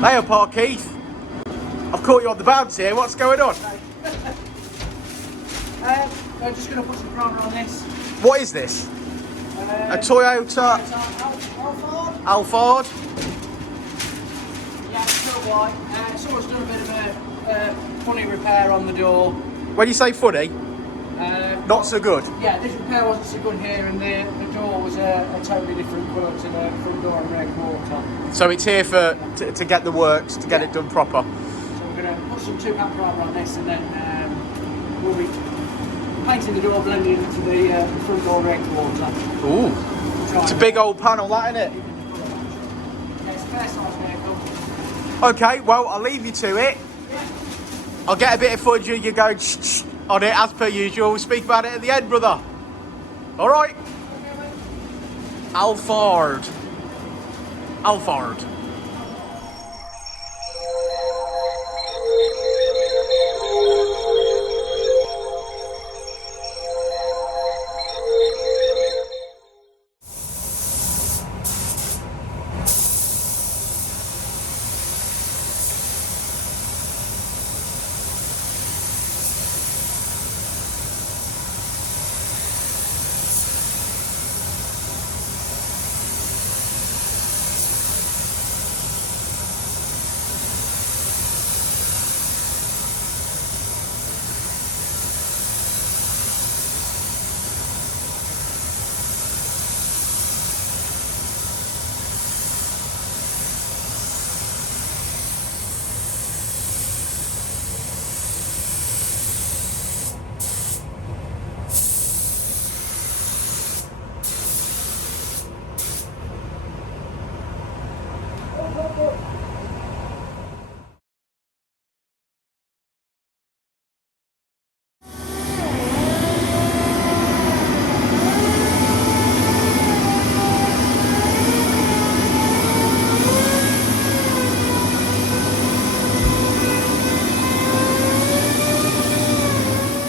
Hey up, Keith. I've caught you on the bounce here. What's going on? I'm just going to put some primer on this. What is this? A Toyota Alphard. Yeah, it's still white. Someone's done a bit of a funny repair on the door. When you say funny, not so good. Yeah, this repair wasn't so good here, and the door was a totally different colour to the front door and rear quarter. So it's here to get the works, to get it done proper. So we're going to put some 2-pack primer on this, and then we'll be painting the door, blending it into the front door rear quarter. Ooh, it's a big old panel, that, isn't it? Yeah, it's a fair size vehicle. Okay, well, I'll leave you to it. I'll get a bit of footage of you going shh on it as per usual. We'll speak about it at the end, brother. All right. Alphard. Alphard.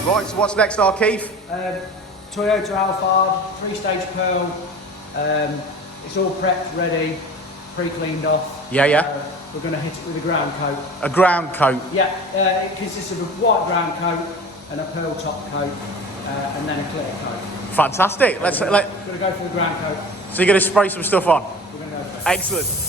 Right, so what's next, Keith? Toyota Alphard, 3-stage pearl. It's all prepped, ready, pre-cleaned off. Yeah. We're going to hit it with a ground coat. A ground coat. Yeah, it consists of a white ground coat and a pearl top coat, and then a clear coat. Fantastic. We're going to go for the ground coat. So you're going to spray some stuff on? We're going to go for it. Excellent.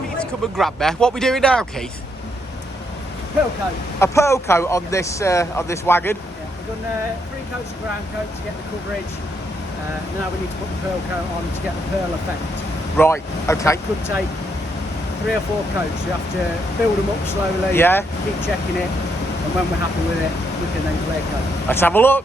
Keith's come and grab me. What are we doing now, Keith? Pearl coat. A pearl coat on this wagon. Yeah, we've done 3 coats of ground coat to get the coverage. Now we need to put the pearl coat on to get the pearl effect. Right, okay. It could take 3 or 4 coats. You have to build them up slowly. Yeah. Keep checking it, and when we're happy with it, we can then clear coat. Let's have a look.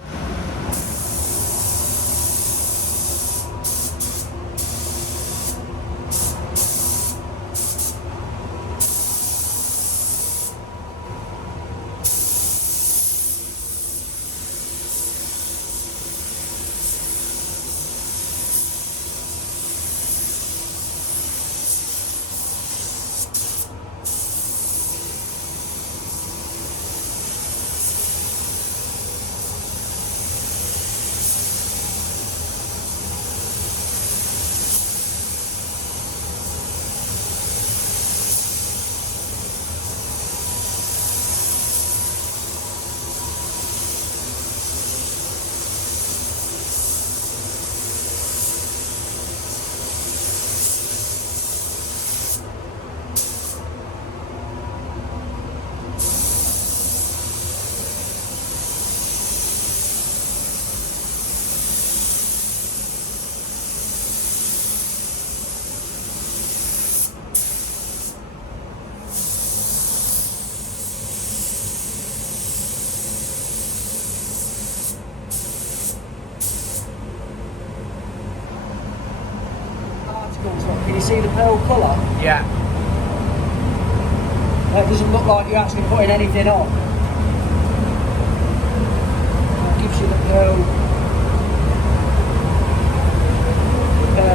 see the pearl colour? Yeah. That doesn't look like you're actually putting anything on. That gives you the pearl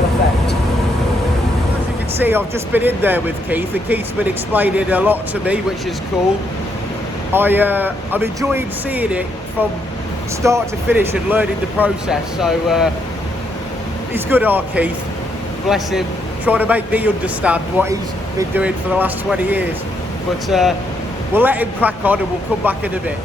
effect. As you can see, I've just been in there with Keith, and Keith's been explaining a lot to me, which is cool. I'm enjoying seeing it from start to finish and learning the process. So he's good, our Keith. Bless him. Trying to make me understand what he's been doing for the last 20 years. But we'll let him crack on and we'll come back in a bit.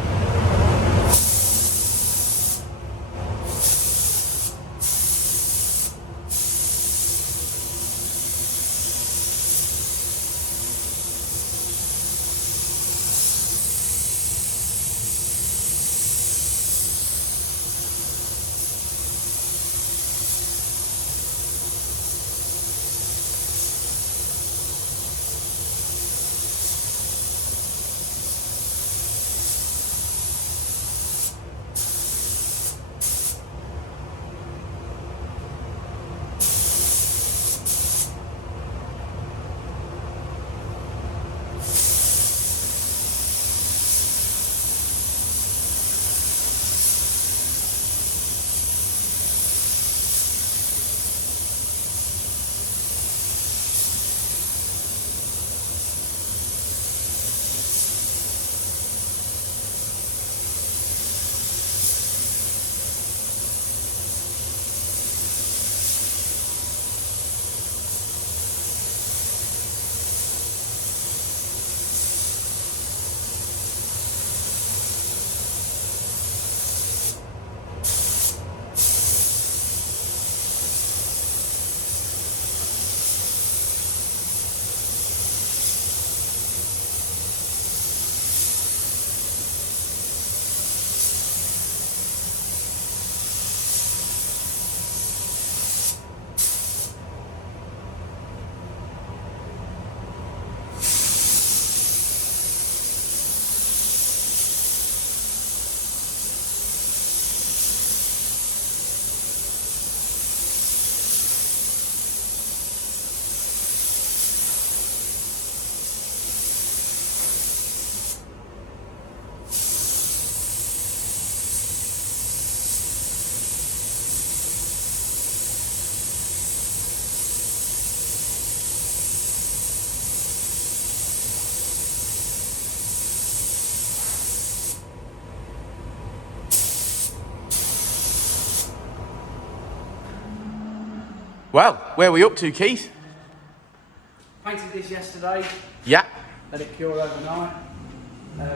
Well, where are we up to, Keith? Painted this yesterday. Yeah. Let it cure overnight.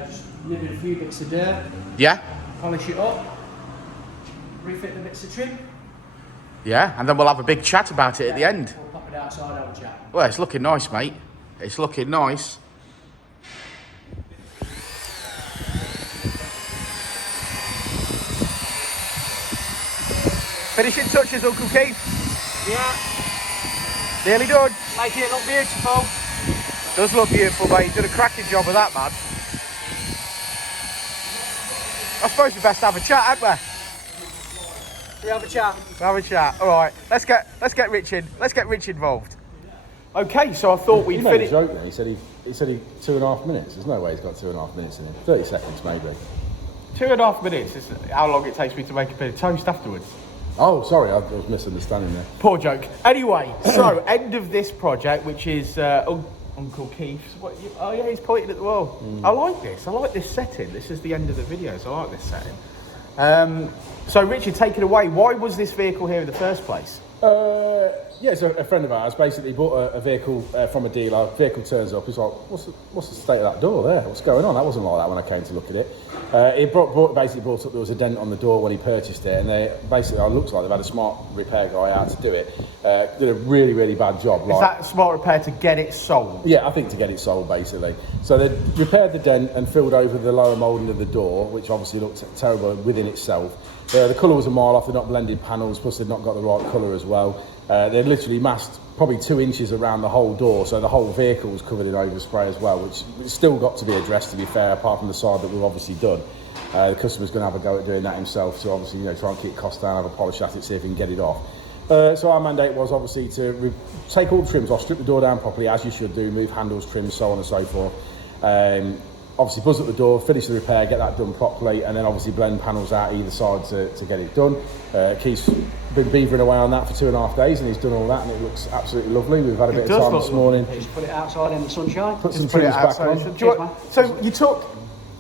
Just nibble a few bits of dirt. Yeah. Polish it up. Refit the bits of trim. Yeah, and then we'll have a big chat about it at the end. We'll pop it outside, have a chat. Well, it's looking nice, mate. It's looking nice. Finishing touches, Uncle Keith. Yeah. Nearly done. Making it look beautiful. Does look beautiful, mate. You've done a cracking job of that, man. I suppose we best have a chat, hadn't we? We have a chat. Have a chat. All right. Let's get Rich in. Let's get Rich involved. Okay, so I thought we'd He made a finish. joke there. He said he 2.5 minutes. There's no way he's got 2.5 minutes in him. 30 seconds maybe. 2.5 minutes is how long it takes me to make a bit of toast afterwards. Oh, sorry, I was misunderstanding there. Poor joke. Anyway, so end of this project, which is Uncle Keith's. Oh yeah, he's pointing at the wall. I like this. I like this setting. This is the end of the video, so I like this setting. So Richard, take it away. Why was this vehicle here in the first place? Yeah, so a friend of ours basically bought a vehicle from a dealer. Vehicle turns up. He's like, "What's the state of that door there? What's going on?" That wasn't like that when I came to look at it. He basically brought up there was a dent on the door when he purchased it, and they basically it looks like they've had a smart repair guy out to do it. Did a really, really bad job. Is that smart repair to get it sold? Yeah, I think to get it sold basically. So they repaired the dent and filled over the lower moulding of the door, which obviously looked terrible within itself. The colour was a mile off. They'd not blended panels, plus they'd not got the right colour as well. They'd literally masked probably 2 inches around the whole door, so the whole vehicle was covered in overspray as well, which still got to be addressed, to be fair, apart from the side that we've obviously done. The customer's going to have a go at doing that himself to obviously try and keep costs down, have a polish at it, see if he can get it off. So our mandate was obviously to take all the trims off, strip the door down properly, as you should do, move handles, trims, so on and so forth. Obviously buzz up the door, finish the repair, get that done properly, and then obviously blend panels out either side to get it done. Keith's been beavering away on that for 2.5 days, and he's done all that, and it looks absolutely lovely. We've had a bit of time this morning. Just put it outside in the sunshine. Put some trims back on. So you took,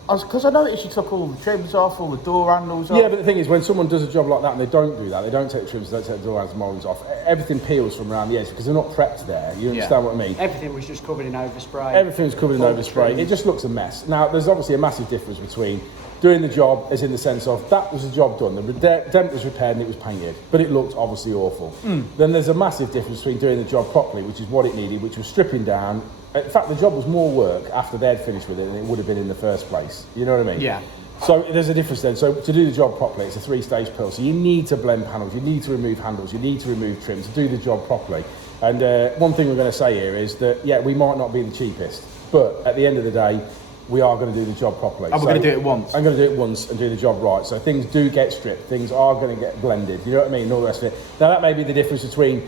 because I noticed you took all the trims off, all the door handles off. Yeah, but the thing is, when someone does a job like that and they don't do that, they don't take the trims, they don't take the door handles, mouldings off, everything peels from around the edge because they're not prepped there. You understand what I mean? Everything was just covered in overspray. Everything was covered in overspray. It just looks a mess. Now, there's obviously a massive difference between doing the job, as in the sense of that was a job done, the dent was repaired and it was painted, but it looked obviously awful. Then there's a massive difference between doing the job properly, which is what it needed, which was stripping down. In fact, the job was more work after they'd finished with it than it would have been in the first place. You know what I mean? Yeah. So there's a difference then. So to do the job properly, it's a 3-stage pill. So you need to blend panels, you need to remove handles, you need to remove trims to do the job properly. And one thing we're going to say here is that, yeah, we might not be the cheapest, but at the end of the day, we are going to do the job properly. And we're going to do it once. I'm going to do it once and do the job right. So things do get stripped, things are going to get blended, you know what I mean, and all the rest of it. Now that may be the difference between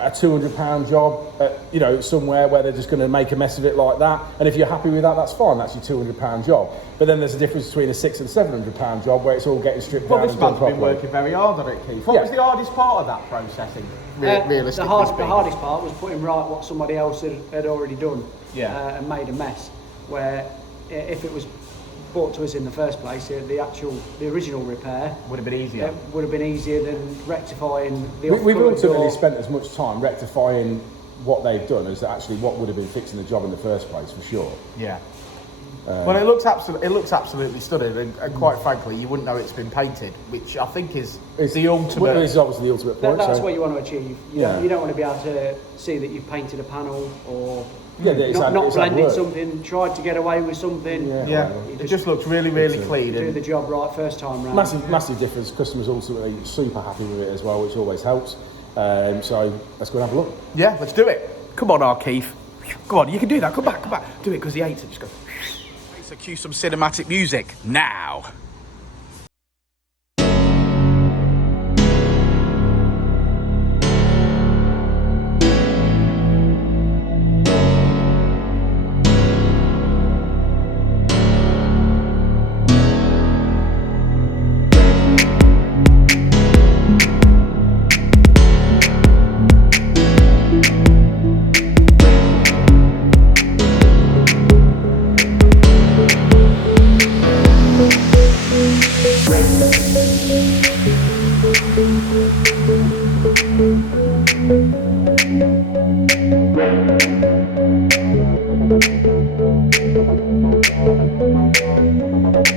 a £200 job, somewhere where they're just going to make a mess of it like that. And if you're happy with that, that's fine. That's your £200 job. But then there's a difference between a £600 and £700 job where it's all getting stripped down. Well, this and done man's been properly. working very hard on it, Keith. What was the hardest part of that processing, realistically The speaking? hardest part was putting right what somebody else had already done. Yeah. And made a mess. Where if it was brought to us in the first place, the original repair Would have been easier. would have been easier than rectifying the We've off-colour ultimately door. spent as much time rectifying what they've done as actually what would have been fixing the job in the first place, for sure. Yeah. Well, it looks absolutely stunning, and quite frankly, you wouldn't know it's been painted, which I think is the ultimate. Well, it's obviously the ultimate point. That's so. what you want to achieve. You don't want to be able to see that you've painted a panel or not blended something, tried to get away with something. Yeah, it just looks really, really clean. Do the job right first time round. Massive difference. Customers ultimately super happy with it as well, which always helps. So let's go and have a look. Yeah, let's do it. Come on, Keith. Go on, you can do that. Come back. Do it because he hates it. Just go. So cue some cinematic music now.